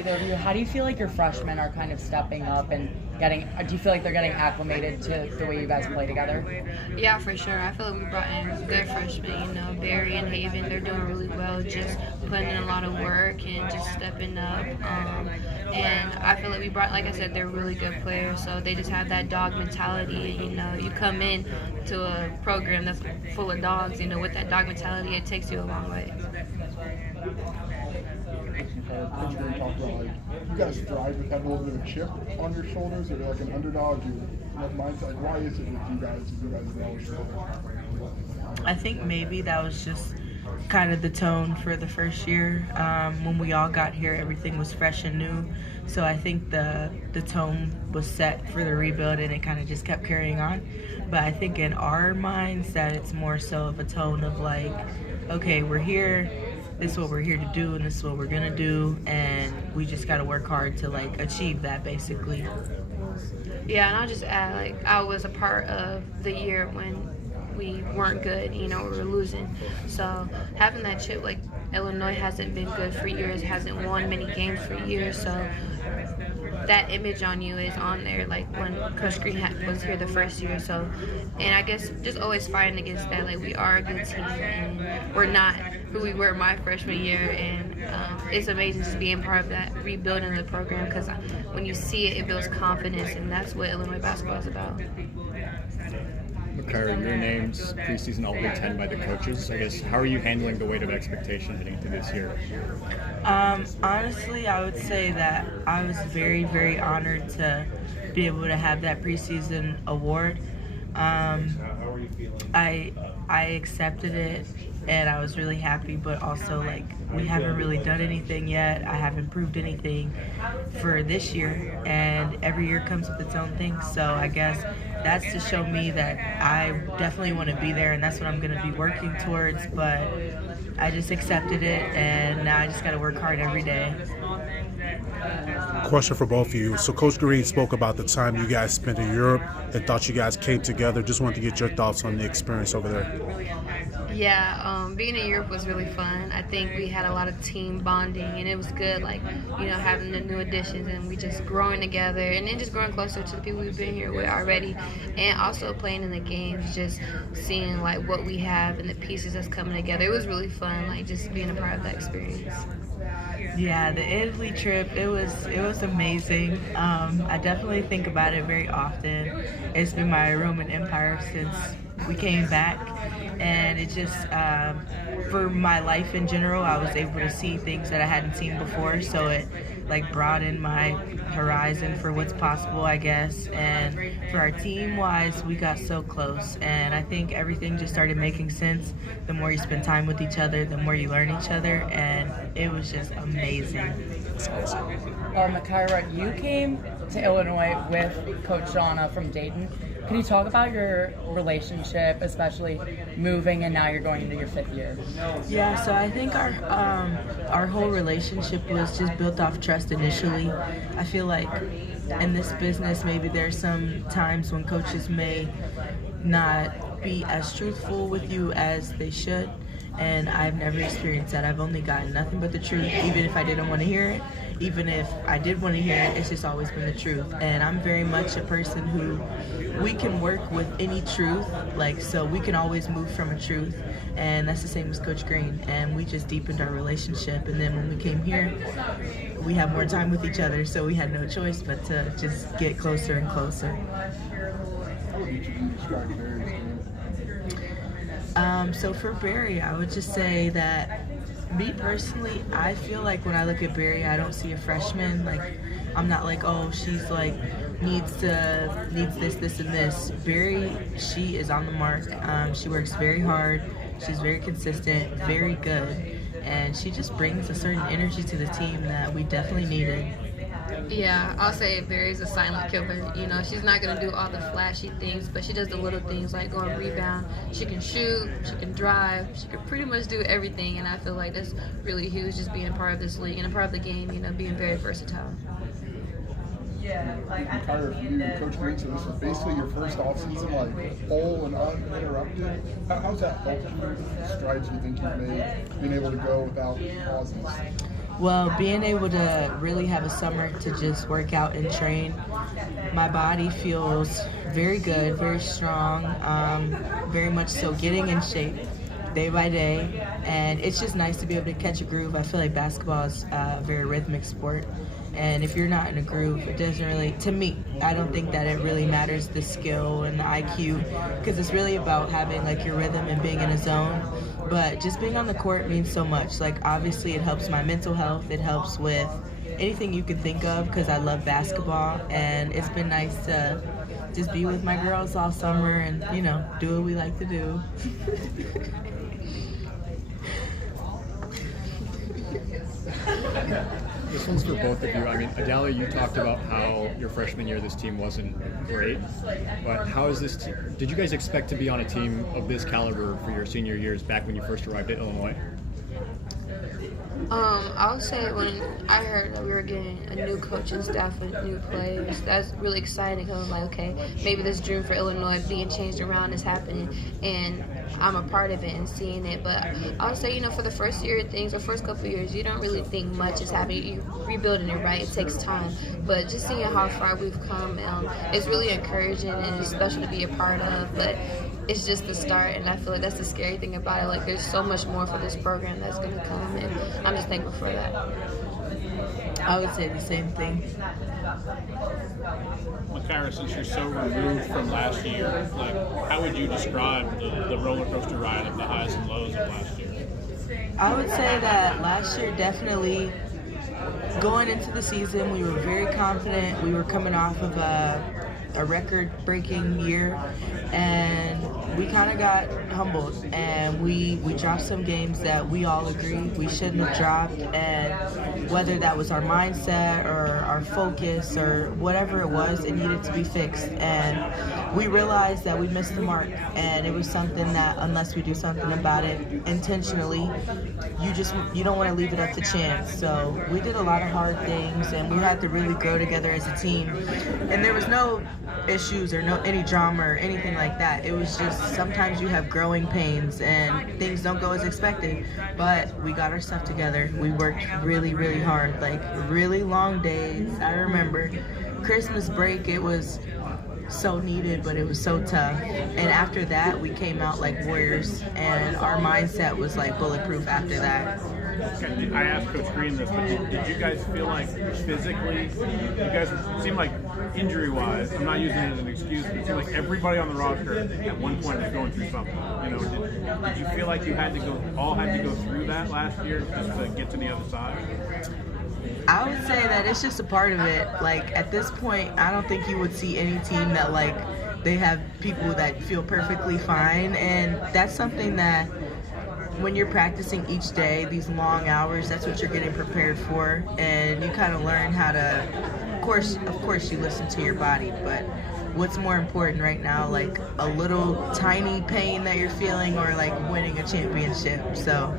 either of you, how do you feel like your freshmen are kind of stepping up and do you feel like they're getting acclimated to the way you guys play together? Yeah, for sure. I feel like we brought in good freshmen. Barry and Haven, they're doing really well, just putting in a lot of work and just stepping up. And I feel like we brought, like I said, they're really good players, so they just have that dog mentality. You come in to a program that's full of dogs. With that dog mentality, it takes you a long way. Coach Green talked about, like, you guys thrive with having a little bit of a chip on your shoulders, or like an underdog. You have mindset. Like, why is it with you guys relish that? I think maybe that was just kind of the tone for the first year. When we all got here, everything was fresh and new. So I think the tone was set for the rebuild, and it kind of just kept carrying on. But I think in our minds that it's more so of a tone of like, okay, we're here. This is what we're here to do, and this is what we're gonna do, and we just gotta work hard to like achieve that, basically. Yeah, and I'll just add, like, I was a part of the year when we weren't good, we were losing. So having that chip, like, Illinois hasn't been good for years, hasn't won many games for years, so that image on you is on there, like when Coach Green was here the first year. So, and I guess just always fighting against that, like, we are a good team, and we're not who we were my freshman year, and it's amazing just being part of that rebuilding the program, because when you see it, it builds confidence, and that's what Illinois basketball is about. Makira, your name's preseason All Big Ten by the coaches. I guess, how are you handling the weight of expectation heading into this year? Honestly, I would say that I was very, very honored to be able to have that preseason award. I accepted it, and I was really happy, but also, like, we haven't really done anything yet. I haven't proved anything for this year, and every year comes with its own thing. So I guess that's to show me that I definitely want to be there, and that's what I'm going to be working towards. But I just accepted it, and now I just got to work hard every day. Question for both of you. So Coach Green spoke about the time you guys spent in Europe and thought you guys came together. Just wanted to get your thoughts on the experience over there. Yeah, being in Europe was really fun. I think we had a lot of team bonding, and it was good, like, having the new additions, and we just growing together, and then just growing closer to the people we've been here with already, and also playing in the games, just seeing, like, what we have and the pieces that's coming together. It was really fun, like, just being a part of that experience. Yeah, the Italy trip, it was amazing. I definitely think about it very often. It's been my Roman Empire since we came back, and it just, for my life in general, I was able to see things that I hadn't seen before, so it, like, broadened my horizon for what's possible, I guess. And for our team-wise, we got so close, and I think everything just started making sense. The more you spend time with each other, the more you learn each other, and it was just amazing. Makira, you came to Illinois with Coach Donna from Dayton. Can you talk about your relationship, especially moving and now you're going into your 5th year? Yeah, so I think our whole relationship was just built off trust initially. I feel like in this business, maybe there's some times when coaches may not be as truthful with you as they should, and I've never experienced that. I've only gotten nothing but the truth, even if I didn't want to hear it. Even if I did want to hear it, it's just always been the truth. And I'm very much a person who, we can work with any truth, like, so we can always move from a truth, and that's the same as Coach Green. And we just deepened our relationship, and then when we came here, we had more time with each other, so we had no choice but to just get closer and closer. How would each of you describe Barry's game? So for Barry, I would just say that, me personally, I feel like when I look at Barry, I don't see a freshman. Like, I'm not like, oh, she's like needs this, and this. Barry, she is on the mark. She works very hard. She's very consistent, very good, and she just brings a certain energy to the team that we definitely needed. Yeah, I'll say Barry's a silent killer. She's not going to do all the flashy things, but she does the little things like go and rebound. She can shoot, she can drive, she can pretty much do everything, and I feel like that's really huge, just being a part of this league and a part of the game, being very versatile. Makira, for you, Coach Green, so this is basically your first offseason, like, whole and uninterrupted. How's that helped you? Strides you think you've made, being able to go without pauses? Well, being able to really have a summer to just work out and train, my body feels very good, very strong, very much so getting in shape day by day, and it's just nice to be able to catch a groove. I feel like basketball is a very rhythmic sport, and if you're not in a groove, it doesn't really, to me, I don't think that it really matters the skill and the IQ, because it's really about having like your rhythm and being in a zone. But just being on the court means so much. Like, obviously it helps my mental health, it helps with anything you can think of, because I love basketball, and it's been nice to just be with my girls all summer and, you know, do what we like to do. This one's for both of you. I mean, Adalia, you talked about how your freshman year this team wasn't great, but how is this team? Did you guys expect to be on a team of this caliber for your senior years back when you first arrived at Illinois? I would say when I heard that we were getting a new coaching staff with new players, that's really exciting. Because I was like, okay, maybe this dream for Illinois being changed around is happening, and I'm a part of it and seeing it. But I would say, you know, for the first year of things, or first couple of years, you don't really think much is happening. You're rebuilding it, right? It takes time. But just seeing how far we've come, it's really encouraging, and it's special to be a part of. But it's just the start, and I feel like that's the scary thing about it. Like, there's so much more for this program that's going to come, and I'm just thankful for that. I would say the same thing. Makira, since you're so removed from last year, like, how would you describe the roller coaster ride of the highs and lows of last year? I would say that last year, definitely going into the season, we were very confident. We were coming off of a record-breaking year, and we kind of got humbled, and we dropped some games that we all agreed we shouldn't have dropped, and whether that was our mindset or our focus or whatever it was, it needed to be fixed. And we realized that we missed the mark, and it was something that unless we do something about it intentionally, you don't want to leave it up to chance. So we did a lot of hard things, and we had to really grow together as a team, and there was no issues or any drama or anything like that. It was just sometimes you have growing pains and things don't go as expected, but we got our stuff together. We worked really, really hard, like really long days. I remember Christmas break, it was so needed, but it was so tough. And after that, we came out like warriors, and our mindset was like bulletproof after that. I asked Coach Green this, but did you guys feel like physically, you guys seem like injury-wise, I'm not using it as an excuse, but it seemed like everybody on the roster at one point was going through something. You know, did you feel like you all had to go through that last year just to get to the other side? I would say that it's just a part of it. Like, at this point, I don't think you would see any team that, like, they have people that feel perfectly fine, and that's something that when you're practicing each day, these long hours, that's what you're getting prepared for, and you kind of learn how to, of course you listen to your body, but what's more important right now, like a little tiny pain that you're feeling or like winning a championship. So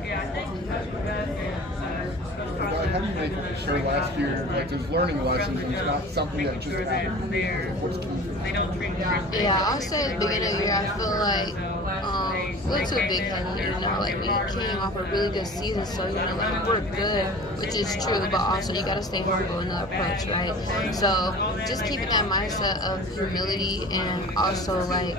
how do you make sure last year, like, there's learning lessons and it's not something that just happened? What's key for that? Yeah, I'll say at the beginning of the year, I feel like we're too big headed, you know, like we came off a really good season, so, you know, like we're good, which is true, but also you gotta stay humble in the approach, right? So just keeping that mindset of humility and also like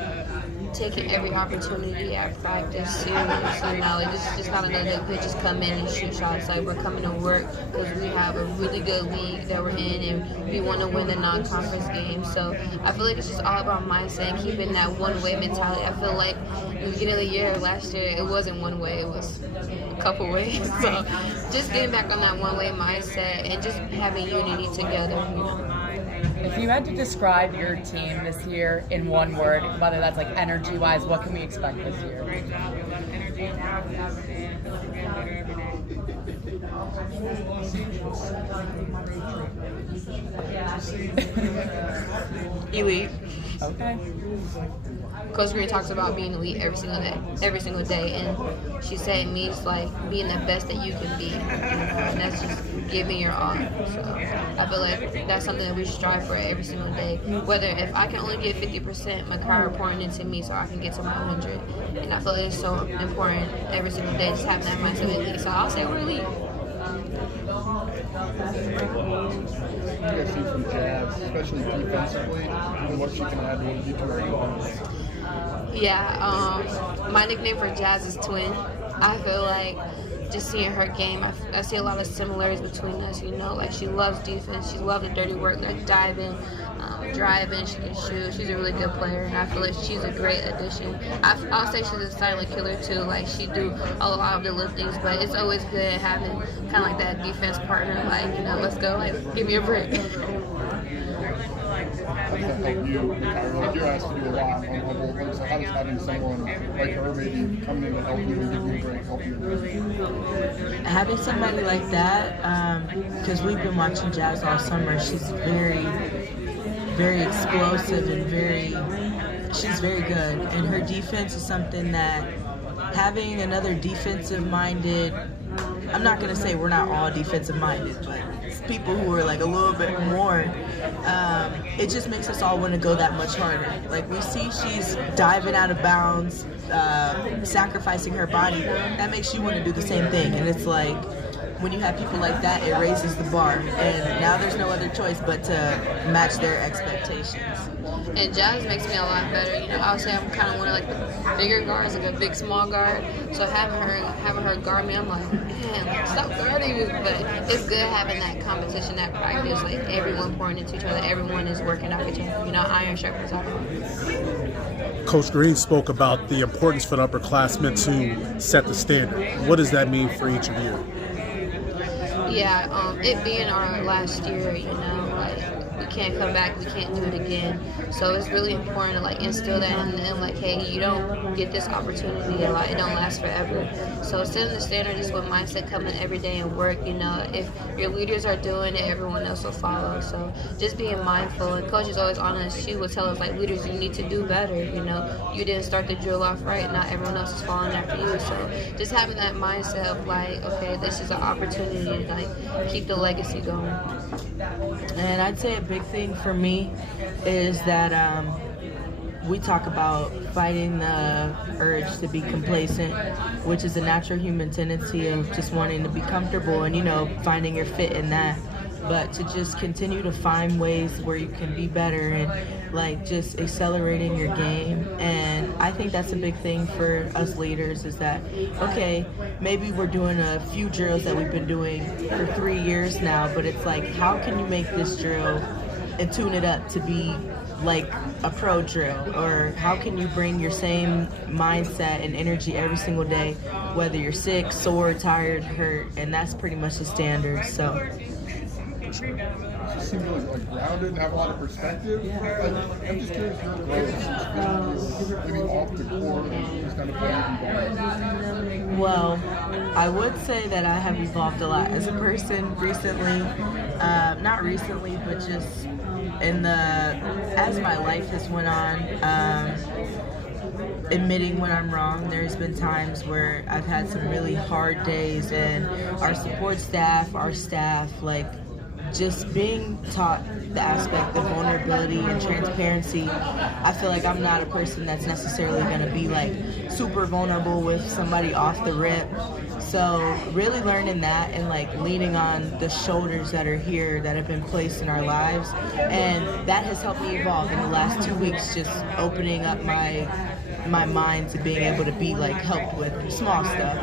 taking every opportunity at practice serious, you know, like this is just not another day we just come in and shoot shots. Like, we're coming to work because we have a really good league that we're in, and we want to win the non-conference game. So I feel like it's just all about mindset and keeping that one-way mentality. I feel like in the beginning of the year, last year, it wasn't one way, it was a couple ways. So just getting back on that one-way mindset and just having unity together, you know. If you had to describe your team this year in one word, whether that's like energy-wise, what can we expect this year? Elite. Okay. Coach Green talks about being elite every single day, and she said it means like being the best that you can be, you know, and that's just giving your all. So I feel like that's something that we strive for every single day. Whether if I can only get 50%, Makira pouring into me so I can get to 100, and I feel like it's so important every single day just having that mindset of elite. So I'll say we're elite. You guys see from Jazz, especially defensively, and what she can add to what you two are doing? Yeah, my nickname for Jazz is Twin. I feel like just seeing her game, I see a lot of similarities between us. You know, like she loves defense, she loves the dirty work, like diving, driving, she can shoot. She's a really good player, and I feel like she's a great addition. I'll say she's a silent killer too. Like she do a lot of the little things, but it's always good having kind of like that defense partner. Like, you know, let's go, like give me a break. How does that help you, Makira? Like you're asked to do a lot on both ends. So how does having someone like her maybe come in to help you and give you a break help you? Having somebody like that, because we've been watching Jazz all summer, she's very, very explosive and she's very good. And her defense is something that having another defensive-minded, I'm not going to say we're not all defensive-minded, but it's people who are like a little bit more, it just makes us all want to go that much harder. Like we see she's diving out of bounds, sacrificing her body. That makes you want to do the same thing. And it's like, when you have people like that, it raises the bar. And now there's no other choice but to match their expectations. And Jazz makes me a lot better. You know, I would say I'm kind of one of like the bigger guards, like a big small guard. So having her guard me, I'm like, man, like, stop guarding me. But it's good having that competition, that practice, like everyone pouring into each other, everyone is working out each other. You know, iron sharpens iron. Coach Green spoke about the importance for the upperclassmen to set the standard. What does that mean for each of you? Yeah, it being our last year, you know, like we can't come back, we can't do it again. So it's really important to like instill that in them, like, hey, you don't get this opportunity a lot, it don't last forever. So setting the standard is what mindset coming every day and work, you know, if your leaders are doing it, everyone else will follow. So just being mindful, and coach is always on us, she will tell us like, leaders, you need to do better, you know, you didn't start the drill off right, not everyone else is following after you. So just having that mindset of like, okay, this is an opportunity to like keep the legacy going. And I'd say a big thing for me is that we talk about fighting the urge to be complacent, which is a natural human tendency of just wanting to be comfortable and, you know, finding your fit in that. But to just continue to find ways where you can be better and like just accelerating your game. And I think that's a big thing for us leaders is that, okay, maybe we're doing a few drills that we've been doing for 3 years now, but it's like, how can you make this drill and tune it up to be like a pro drill? Or how can you bring your same mindset and energy every single day, whether you're sick, sore, tired, hurt, and that's pretty much the standard. So She seems really like grounded and have a lot of perspective. Like, I'm just curious your growth since maybe off the court and just kind of playing. well, I would say that I have evolved a lot as a person recently. Not recently, but just as my life has went on, admitting when I'm wrong. There's been times where I've had some really hard days, and our support staff, our staff, like just being taught the aspect of vulnerability and transparency. I feel like I'm not a person that's necessarily going to be like super vulnerable with somebody off the rip. So really learning that and like leaning on the shoulders that are here that have been placed in our lives. And that has helped me evolve in the last 2 weeks, just opening up my mind to being able to be like helped with small stuff.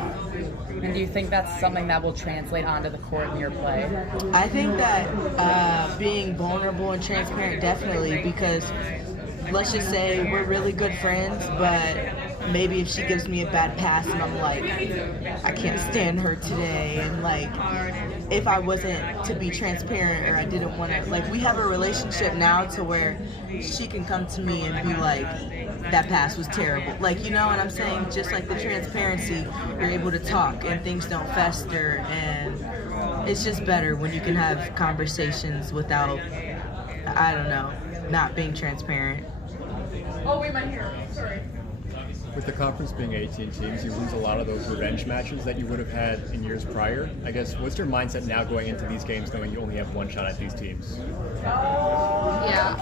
And do you think that's something that will translate onto the court in your play? I think that being vulnerable and transparent, definitely, because let's just say we're really good friends, but maybe if she gives me a bad pass and I'm like, I can't stand her today, and like if I wasn't to be transparent or I didn't want to, like we have a relationship now to where she can come to me and be like, that pass was terrible. Like, you know what I'm saying? Just like the transparency, you're able to talk and things don't fester, and it's just better when you can have conversations without, I don't know, not being transparent. Oh, wait, my hair. Sorry. With the conference being 18 teams, you lose a lot of those revenge matches that you would have had in years prior. I guess, what's your mindset now going into these games knowing you only have one shot at these teams? Yeah,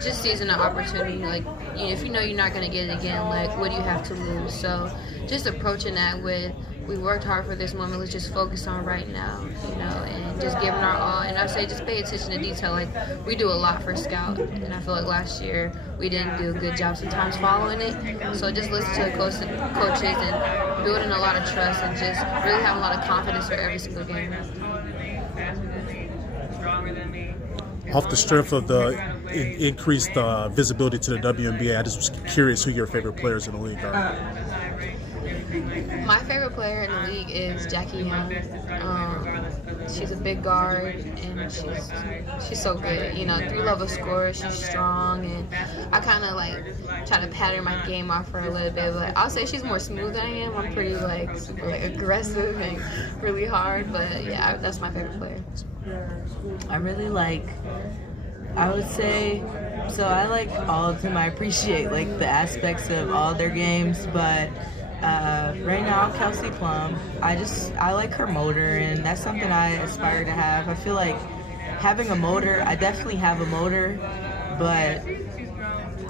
just seizing an opportunity. Like, you know, if you know you're not going to get it again, like, what do you have to lose? So just approaching that with, we worked hard for this moment, let's just focus on right now, you know, and just giving our all. And I say just pay attention to detail. Like, we do a lot for scout, and I feel like last year we didn't do a good job sometimes following it. So just listen to the coaches and building a lot of trust and just really have a lot of confidence for every single game. Off the strength of the increased visibility to the WNBA, I just was curious who your favorite players in the league are. My favorite player in the league is Jackie Young. She's a big guard, and she's so good. You know, 3-level scorer. She's strong, and I kind of like try to pattern my game off her a little bit. But I'll say she's more smooth than I am. I'm pretty super aggressive and really hard. But yeah, that's my favorite player. I really like, I would say, so I like all of them. I appreciate like the aspects of all their games, but right now Kelsey Plum, I like her motor, and that's something I aspire to have. I feel like having a motor, I definitely have a motor, but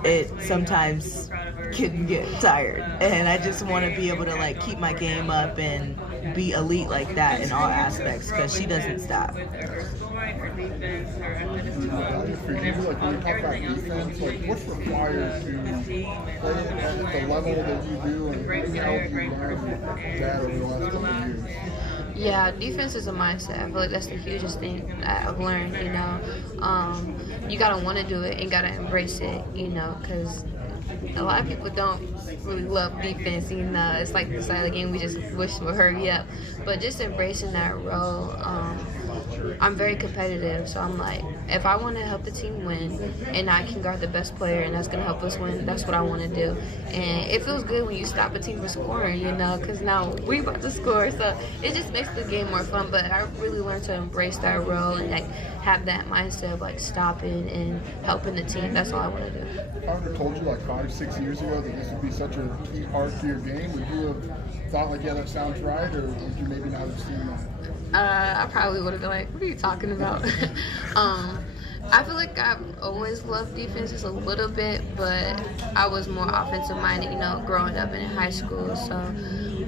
it sometimes can get tired, and I just want to be able to like keep my game up and be elite like that in all aspects, because she doesn't stop. For you, like when you talk about defense, like what's required to play at the level that you do, and how have you learned that over the last couple of years? Yeah, defense is a mindset. I feel like that's the hugest thing that I've learned, you know. You got to want to do it and got to embrace it, you know, because a lot of people don't really love defense, you know. It's like the side of the game we just wish would hurry up. But just embracing that role, I'm very competitive, so I'm like, if I want to help the team win and I can guard the best player and that's going to help us win, that's what I want to do. And it feels good when you stop a team from scoring, you know, because now we about to score. So it just makes the game more fun. But I really learned to embrace that role and like have that mindset of like stopping and helping the team. That's all I want to do. If I would have told you like 5-6 years ago that this would be such a key part to your game, would you have thought like, yeah, that sounds right, or would you maybe not have seen that? I probably would have been like, what are you talking about? I feel like I've always loved defense just a little bit, but I was more offensive minded, you know, growing up in high school. So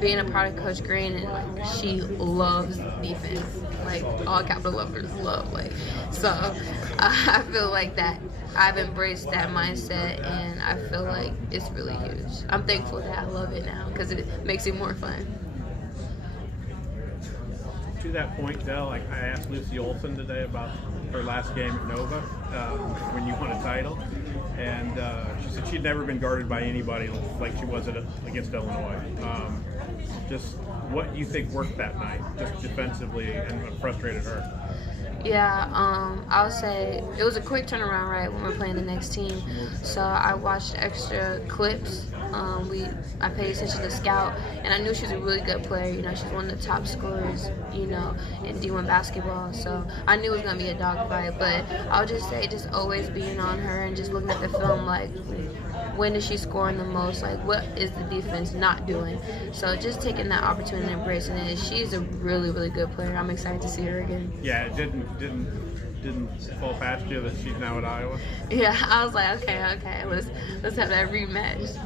being a part of Coach Green, and like she loves defense, like all capital letters love, like, so I feel like that I've embraced that mindset, and I feel like it's really huge. I'm thankful that I love it now because it makes it more fun. To that point, Del, like I asked Lucy Olson today about her last game at Nova when you won a title, and she said she'd never been guarded by anybody like she was against Illinois. Just what you think worked that night, just defensively, and what frustrated her? Yeah, I would say it was a quick turnaround, right, when we're playing the next team. So I watched extra clips. I paid attention to scout, and I knew she was a really good player. You know, she's one of the top scorers, you know, in D1 basketball. So I knew it was going to be a dogfight. But I would just say just always being on her and just looking at the film, like, when is she scoring the most? Like, what is the defense not doing? So just taking that opportunity and embracing it. She's a really, really good player. I'm excited to see her again. Yeah, it didn't fall past you that she's now at Iowa? Yeah, I was like, okay, let's have that rematch.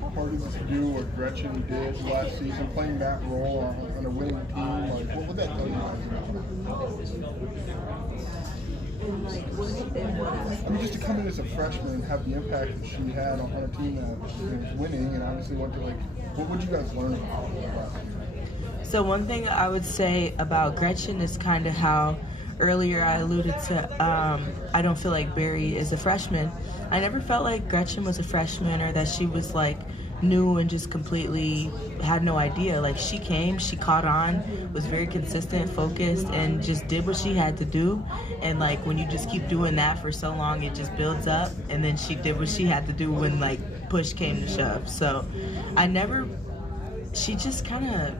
How hard is it to do what Gretchen did last season, playing that role on a winning team? Like, what would that tell you? I mean, just to come in as a freshman and have the impact that she had on a team that was winning, and obviously what would you guys learn about it? So one thing I would say about Gretchen is kind of how earlier I alluded to, I don't feel like Barry is a freshman. I never felt like Gretchen was a freshman or that she was like new and just completely had no idea. Like, she came, she caught on, was very consistent, focused, and just did what she had to do. And like, when you just keep doing that for so long, it just builds up. And then she did what she had to do when like push came to shove. So she just kind of,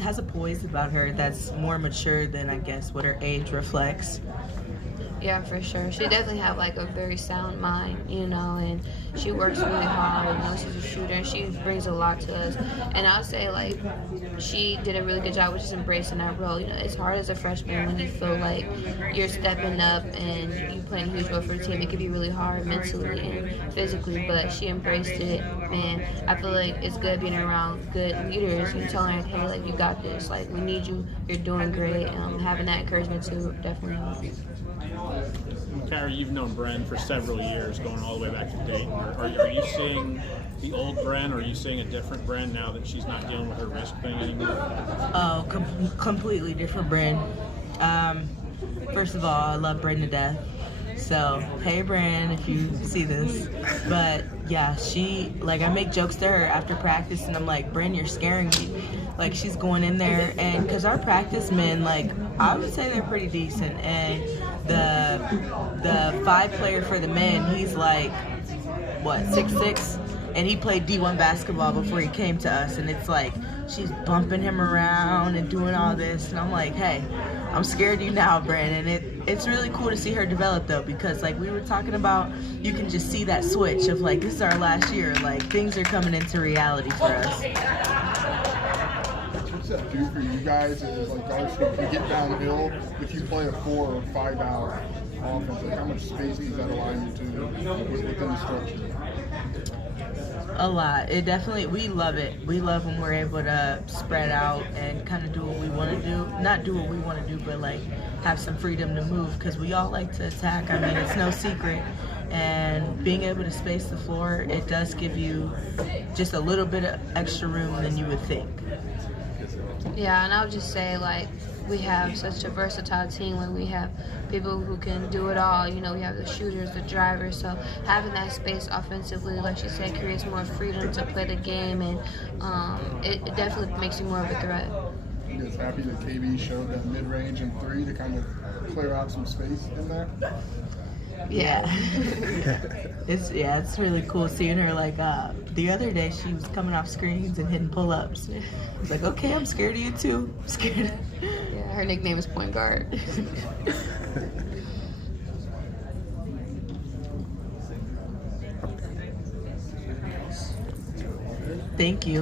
has a poise about her that's more mature than I guess what her age reflects. Yeah, for sure. She definitely have like a very sound mind, and she works really hard. She's a shooter and she brings a lot to us. And I'll say like she did a really good job with just embracing that role. It's hard as a freshman when you feel like you're stepping up and you playing a huge role for the team. It can be really hard mentally and physically, but she embraced it. And I feel like it's good being around good leaders and telling her, hey, like you got this. Like we need you. You're doing great. Having that encouragement too definitely helps. Makira, you've known Bren for several years, going all the way back to Dayton. Are you seeing the old Bren, or are you seeing a different Bren now that she's not dealing with her wrist thing anymore? Oh, completely different Bren. First of all, I love Bren to death. So, hey Bren, if you see this. But yeah, I make jokes to her after practice and I'm like, Bren, you're scaring me. Like she's going in there and because our practice men, like I would say they're pretty decent. And the 5 player for the men, he's like, what, 6'6"? And he played D1 basketball before he came to us. And it's like, she's bumping him around and doing all this. And I'm like, hey, I'm scared of you now, Brandon. It's really cool to see her develop, though, because, like, we were talking about, you can just see that switch of, like, this is our last year. Like, things are coming into reality for us. What's that do for you guys as, like, guards if you get downhill, if you play a 4 or 5 out offense, like, how much space does that allow you to within the structure? A lot. We love it. We love when we're able to spread out and kind of do what we want to do. Not do what we want to do, but like have some freedom to move because we all like to attack. I mean, it's no secret. And being able to space the floor, it does give you just a little bit of extra room than you would think. Yeah, and I'll just say, like, we have such a versatile team. Like, we have people who can do it all. We have the shooters, the drivers. So having that space offensively, like she said, creates more freedom to play the game, and it definitely makes you more of a threat. You guys happy that KB showed that mid-range and 3 to kind of clear out some space in there? Yeah. It's really cool seeing her. Like the other day she was coming off screens and hitting pull-ups. It's like, okay, I'm scared of you too. I'm scared. Yeah, her nickname is Point Guard. Thank you.